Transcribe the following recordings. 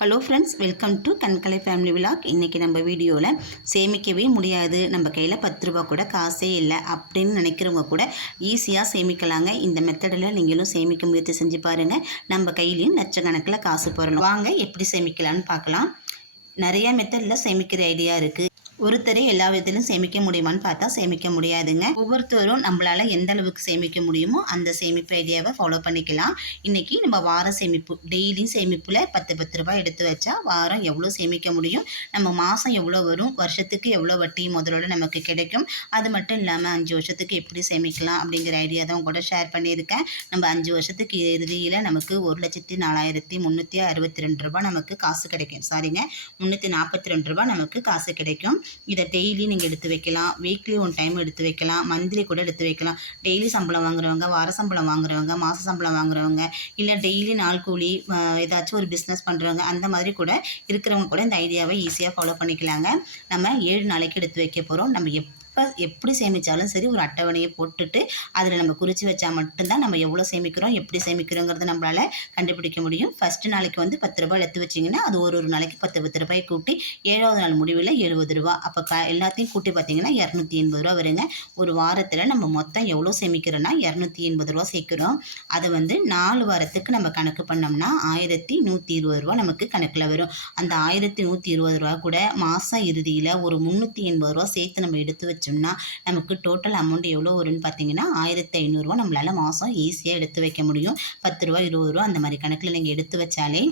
Hello friends welcome to Kankalai family vlog இன்றைக்கி நம்ம வீடியோவில் சேமிக்கவே முடியாது. நம்ம கையில் பத்து ரூபா கூட காசே இல்லை அப்படின்னு நினைக்கிறவங்க கூட ஈஸியாக சேமிக்கலாங்க. இந்த மெத்தடில் நீங்களும் சேமிக்க முயற்சி செஞ்சு பாருங்கள் நம்ம கையிலையும் லட்சக்கணக்கில் காசு போடணும். வாங்க எப்படி சேமிக்கலாம்னு பார்க்கலாம். நிறையா மெத்தடில் சேமிக்கிற ஐடியா இருக்குது ஒருத்தரே எல்லா விதத்திலும் சேமிக்க முடியுமான்னு பார்த்தா சேமிக்க முடியாதுங்க. ஒவ்வொருத்தரும் நம்மளால எந்த அளவுக்கு சேமிக்க முடியுமோ அந்த சேமிப்பு ஐடியாவை ஃபாலோ பண்ணிக்கலாம். இன்னைக்கு நம்ம வார சேமிப்பு டெய்லியும் சேமிப்பில் பத்து பத்து ரூபாய் எடுத்து வச்சா வாரம் எவ்வளோ சேமிக்க முடியும்? நம்ம மாதம் எவ்வளோ வரும்? வருஷத்துக்கு எவ்வளோ வட்டி முதலோட நமக்கு கிடைக்கும்? அது மட்டும் இல்லாமல் அஞ்சு வருஷத்துக்கு எப்படி சேமிக்கலாம் அப்படிங்கிற ஐடியா தான் கூட ஷேர் பண்ணியிருக்கேன். நம்ம அஞ்சு வருஷத்துக்கு இறுதியில் நமக்கு ஒரு லட்சத்தி நாலாயிரத்தி முந்நூற்றி அறுபத்தி ரெண்டு ரூபாய் நமக்கு காசு கிடைக்கும். சாரிங்க முந்நூற்றி நாற்பத்தி ரெண்டு ரூபாய் நமக்கு காசு கிடைக்கும். இதை டெய்லி நீங்கள் எடுத்து வைக்கலாம். வீக்லி ஒன் டைம் எடுத்து வைக்கலாம். மந்த்லி கூட எடுத்து வைக்கலாம். டெய்லி சம்பளம் வாங்குறவங்க வார சம்பளம் வாங்குறவங்க மாத சம்பளம் வாங்குறவங்க இல்லை டெய்லி நாள் கூலி ஏதாச்சும் ஒரு பிஸ்னஸ் பண்ணுறவங்க அந்த மாதிரி கூட இருக்கிறவங்க கூட இந்த ஐடியாவை ஈஸியாக ஃபாலோ பண்ணிக்கலாங்க. நம்ம ஏழு நாளைக்கு எடுத்து வைக்க போகிறோம் நம்ம எப்போ எப்படி சேமித்தாலும் சரி ஒரு அட்டவணையை போட்டுட்டு அதில் நம்ம குறித்து வச்சா மட்டும்தான் நம்ம எவ்வளோ சேமிக்கிறோம் எப்படி சேமிக்கிறோங்கிறத நம்மளால் கண்டுபிடிக்க முடியும். ஃபஸ்ட்டு நாளைக்கு வந்து பத்து ரூபாய் எடுத்து வச்சிங்கன்னா அது ஒரு ஒரு நாளைக்கு பத்து பத்து ரூபாய் கூட்டி ஏழாவது நாள் முடிவில் எழுபது ரூபா. அப்போ க எல்லாத்தையும் கூட்டி பார்த்தீங்கன்னா இரநூத்தி எண்பது ரூபா வருங்க. ஒரு வாரத்தில் நம்ம மொத்தம் எவ்வளோ சேமிக்கிறோன்னா இரநூத்தி எண்பது ரூபா சேர்க்குறோம் அதை வந்து நாலு வாரத்துக்கு நம்ம கணக்கு பண்ணோம்னா ஆயிரத்தி நூற்றி இருபது ரூபா நமக்கு கணக்கில் வரும். அந்த ஆயிரத்தி நூற்றி இருபது ரூபா கூட மாதம் இறுதியில் ஒரு முந்நூற்றி எண்பது ரூபா சேர்த்து நம்ம எடுத்து வச்சு வச்சோம்னா நமக்கு டோட்டல் அமௌண்ட் எவ்வளோ வரும்னு பார்த்தீங்கன்னா ஆயிரத்தி ஐநூறுரூவா நம்மளால் மாதம் ஈஸியாக எடுத்து வைக்க முடியும். பத்து ரூபா இருபது ரூபா அந்த மாதிரி கணக்கில் நீங்கள் எடுத்து வச்சாலே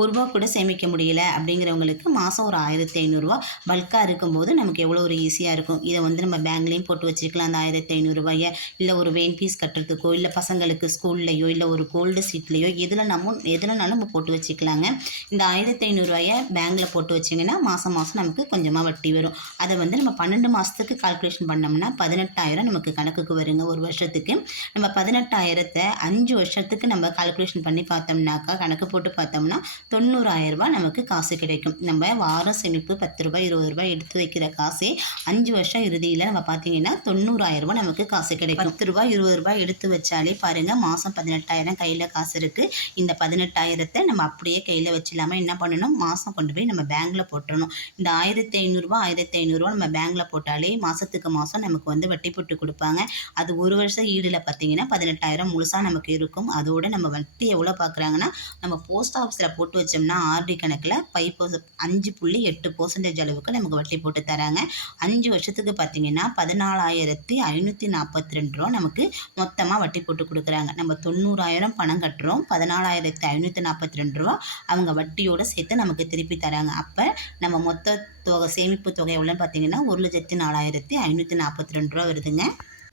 ஒரு ரூபா கூட சேமிக்க முடியல அப்படிங்கிறவங்களுக்கு மாதம் ஒரு ஆயிரத்தி ஐநூறுரூவா பல்காக இருக்கும்போது நமக்கு எவ்வளோ ஒரு ஈஸியாக இருக்கும். இதை வந்து நம்ம பேங்க்லேயும் போட்டு வச்சுருக்கலாம் அந்த ஆயிரத்தி ஐநூறுரூவாயை இல்லை ஒரு வெயின் ஃபீஸ் கட்டுறதுக்கோ இல்லை பசங்களுக்கு ஸ்கூல்லையோ இல்லை ஒரு கோல்டு சீட்லேயோ எதில் நம்ம எதுலனாலும் நம்ம போட்டு வச்சுக்கலாங்க. இந்த ஆயிரத்தி ஐநூறுரூவாயை பேங்க்கில் போட்டு வச்சிங்கன்னா மாதம் மாதம் நமக்கு கொஞ்சமாக வட்டி வரும். அதை வந்து நம்ம பன்னெண்டு மாதத்துக்கு கால்குலேஷன் பண்ணோம்னா பதினெட்டாயிரம் நமக்கு கணக்குக்கு வருங்க ஒரு வருஷத்துக்கு. நம்ம பதினெட்டாயிரத்தை அஞ்சு வருஷத்துக்கு நம்ம கால்குலேஷன் பண்ணி பார்த்தோம்னாக்கா கணக்கு போட்டு பார்த்தோம்னா தொண்ணூறாயிரம் ரூபாய் நமக்கு காசு கிடைக்கும். நம்ம வாரம் சேமிப்பு பத்து ரூபாய் இருபது ரூபாய் எடுத்து வைக்கிற காசே அஞ்சு வருஷம் இறுதியில் நம்ம பார்த்தீங்கன்னா தொண்ணூறாயிரம் ரூபாய் நமக்கு காசு கிடைக்கும். பத்து ரூபாய் இருபது ரூபாய் எடுத்து வச்சாலே பாருங்க மாதம் பதினெட்டாயிரம் கையில் காசு இருக்குது இந்த பதினெட்டாயிரத்தை நம்ம அப்படியே கையில் வச்சிடாம என்ன பண்ணணும்? மாதம் கொண்டு போய் நம்ம பேங்க்கில் போட்டுறணும் இந்த ஆயிரத்தி ஐநூறுரூவா ஆயிரத்தி ஐநூறுரூவா நம்ம பேங்க்கில் போட்டாலே மாதத்துக்கு மாதம் நமக்கு வந்து வட்டி போட்டு கொடுப்பாங்க. அது ஒரு வருஷம் ஈடில் பார்த்தீங்கன்னா பதினெட்டாயிரம் முழுசாக நமக்கு இருக்கும். அதோட நம்ம வட்டி எவ்வளோ பார்க்குறாங்கன்னா நம்ம போஸ்ட் ஆஃபீஸில் போட்டு வச்சோம்னா ஆர்டி கணக்கில் ஃபைவ் பர்சன்ட் அஞ்சு புள்ளி எட்டு பர்சன்டேஜ் அளவுக்கு நமக்கு வட்டி போட்டு தராங்க. அஞ்சு வருஷத்துக்கு பார்த்தீங்கன்னா பதினாலாயிரத்தி ஐநூற்றி நாற்பத்தி ரெண்டு ரூபா நமக்கு மொத்தமாக வட்டி போட்டு கொடுக்குறாங்க. நம்ம தொண்ணூறாயிரம் பணம் கட்டுறோம் பதினாலாயிரத்தி ஐநூற்றி நாற்பத்தி ரெண்டு ரூபா அவங்க வட்டியோடு சேர்த்து நமக்கு திருப்பி தராங்க. அப்போ நம்ம மொத்த தொகை சேமிப்பு தொகை எவ்வளோன்னு பார்த்தீங்கன்னா ஒரு லட்சத்தி நாலாயிரத்தி ஐநூற்றி நாற்பத்தி ரெண்டு ரூபா வருதுங்க.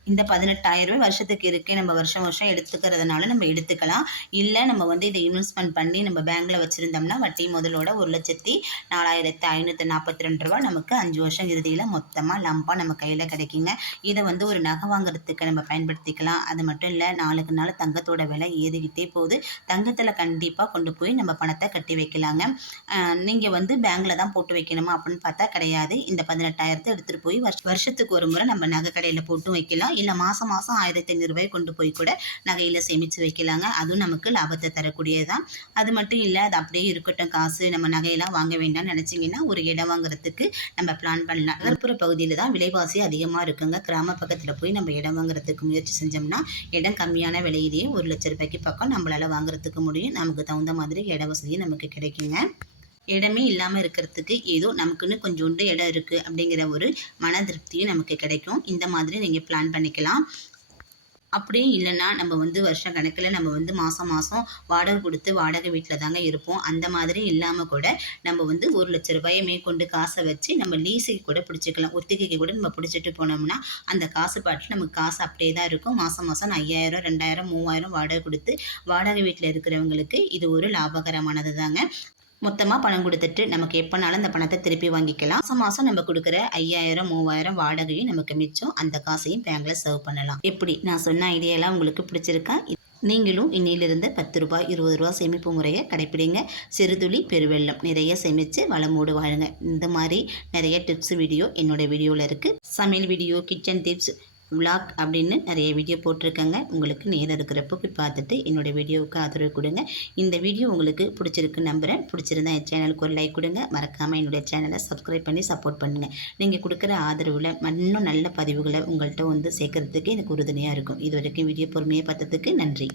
இந்த பதினெட்டாயிரம் ரூபாய் வருஷத்துக்கு இருக்கே நம்ம வருஷம் வருஷம் எடுத்துக்கிறதுனால நம்ம எடுத்துக்கலாம். இல்லை நம்ம வந்து இதை இன்வெஸ்ட்மெண்ட் பண்ணி நம்ம பேங்க்கில் வச்சுருந்தோம்னா வட்டி முதலோட ஒரு லட்சத்தி நாலாயிரத்தி ஐநூற்றி நாற்பத்தி ரெண்டு ரூபா நமக்கு அஞ்சு வருஷம் இறுதியில் மொத்தமாக லம்பாக நம்ம கையில் கிடைக்குங்க. இதை வந்து ஒரு நகை வாங்குறதுக்கு நம்ம பயன்படுத்திக்கலாம். அது மட்டும் இல்லை நாளுக்கு நாள் தங்கத்தோட விலை ஏறிக்கிட்டே போகுது. தங்கத்தில் கண்டிப்பாக கொண்டு போய் நம்ம பணத்தை கட்டி வைக்கலாங்க. நீங்கள் வந்து பேங்க்கில் தான் போட்டு வைக்கணுமா அப்படின்னு பார்த்தா கிடையாது. இந்த பதினெட்டாயிரத்தை எடுத்துகிட்டு போய் வருஷத்துக்கு ஒரு முறை நம்ம நகை கடையில் போட்டு வைக்கலாம். இல்லை மாதம் மாதம் ஆயிரத்தி ஐநூறுரூபாய் கொண்டு போய் கூட நகையில் சேமித்து வைக்கலாங்க. அதுவும் நமக்கு லாபத்தை தரக்கூடியதான் அது மட்டும் இல்லை அது அப்படியே இருக்கட்டும். காசு நம்ம நகையெல்லாம் வாங்க வேண்டாம்னு நினச்சிங்கன்னா ஒரு இடம் வாங்குறதுக்கு நம்ம பிளான் பண்ணலாம். நகர்ப்புற பகுதியில் தான் விலைவாசி அதிகமாக இருக்குங்க. கிராம பக்கத்தில் போய் நம்ம இடம் வாங்குறதுக்கு முயற்சி செஞ்சோம்னா இடம் கம்மியான விலையிலேயே ஒரு லட்ச ரூபாய்க்கு பக்கம் நம்மளால் வாங்குறதுக்கு முடியும். நமக்கு தகுந்த மாதிரி இட வசதியும் நமக்கு கிடைக்குங்க. இடமே இல்லாமல் இருக்கிறதுக்கு ஏதோ நமக்குன்னு கொஞ்சோண்டு இடம் இருக்குது அப்படிங்கிற ஒரு மன திருப்தியும் நமக்கு கிடைக்கும். இந்த மாதிரி நீங்கள் பிளான் பண்ணிக்கலாம். அப்படியே இல்லைன்னா நம்ம வந்து வருஷ கணக்கில் நம்ம வந்து மாதம் மாதம் வாடகை கொடுத்து வாடகை வீட்டில் தாங்க இருப்போம். அந்த மாதிரி இல்லாமல் கூட நம்ம வந்து ஒரு லட்ச ரூபாயை மேற்கொண்டு காசை வச்சு நம்ம லீஸுக்கு கூட பிடிச்சிக்கலாம். ஒத்திகைக்கு கூட நம்ம பிடிச்சிட்டு போனோம்னா அந்த காசு பாட்டில் நமக்கு காசு அப்படியே தான் இருக்கும். மாதம் மாதம் ஐயாயிரம் ரெண்டாயிரம் மூவாயிரம் வாடகை கொடுத்து வாடகை வீட்டில் இருக்கிறவங்களுக்கு இது ஒரு லாபகரமானது தாங்க. மொத்தமாக பணம் கொடுத்துட்டு நமக்கு எப்போனாலும் அந்த பணத்தை திருப்பி வாங்கிக்கலாம். மாதம் மாதம் நம்ம கொடுக்குற ஐயாயிரம் மூவாயிரம் வாடகையும் நமக்கு மிச்சம். அந்த காசையும் பேங்கில் சர்வ் பண்ணலாம். எப்படி? நான் சொன்ன ஐடியாலாம் உங்களுக்கு பிடிச்சிருக்கா? நீங்களும் இன்னிலிருந்து பத்து ரூபாய் இருபது ரூபா சேமிப்பு முறையை கடைப்பிடிங்க. சிறுதுளி பெருவெள்ளம் நிறைய சேமித்து வளமோடு வாழுங்க. இந்த மாதிரி நிறைய டிப்ஸ் வீடியோ என்னோட வீடியோவில் இருக்குது சமையல் வீடியோ கிச்சன் டிப்ஸ் விளாக் அப்படின்னு நிறைய வீடியோ போட்டிருக்கேங்க. உங்களுக்கு நேரம் இருக்கிறப்போ போய் பார்த்துட்டு என்னோடய வீடியோவுக்கு ஆதரவு கொடுங்க. இந்த வீடியோ உங்களுக்கு பிடிச்சிருக்கு நம்புகிறேன் பிடிச்சிருந்தா என் சேனலுக்கு ஒரு லைக் கொடுங்க. மறக்காமல் என்னுடைய சேனலை சப்ஸ்கிரைப் பண்ணி சப்போர்ட் பண்ணுங்கள் நீங்கள் கொடுக்குற ஆதரவில் இன்னும் நல்ல பதிவுகளை உங்கள்கிட்ட வந்து சேர்க்கறதுக்கு எனக்கு உறுதுணையாக இருக்கும். இது வரைக்கும் வீடியோ பொறுமையாக பார்த்ததுக்கு நன்றி.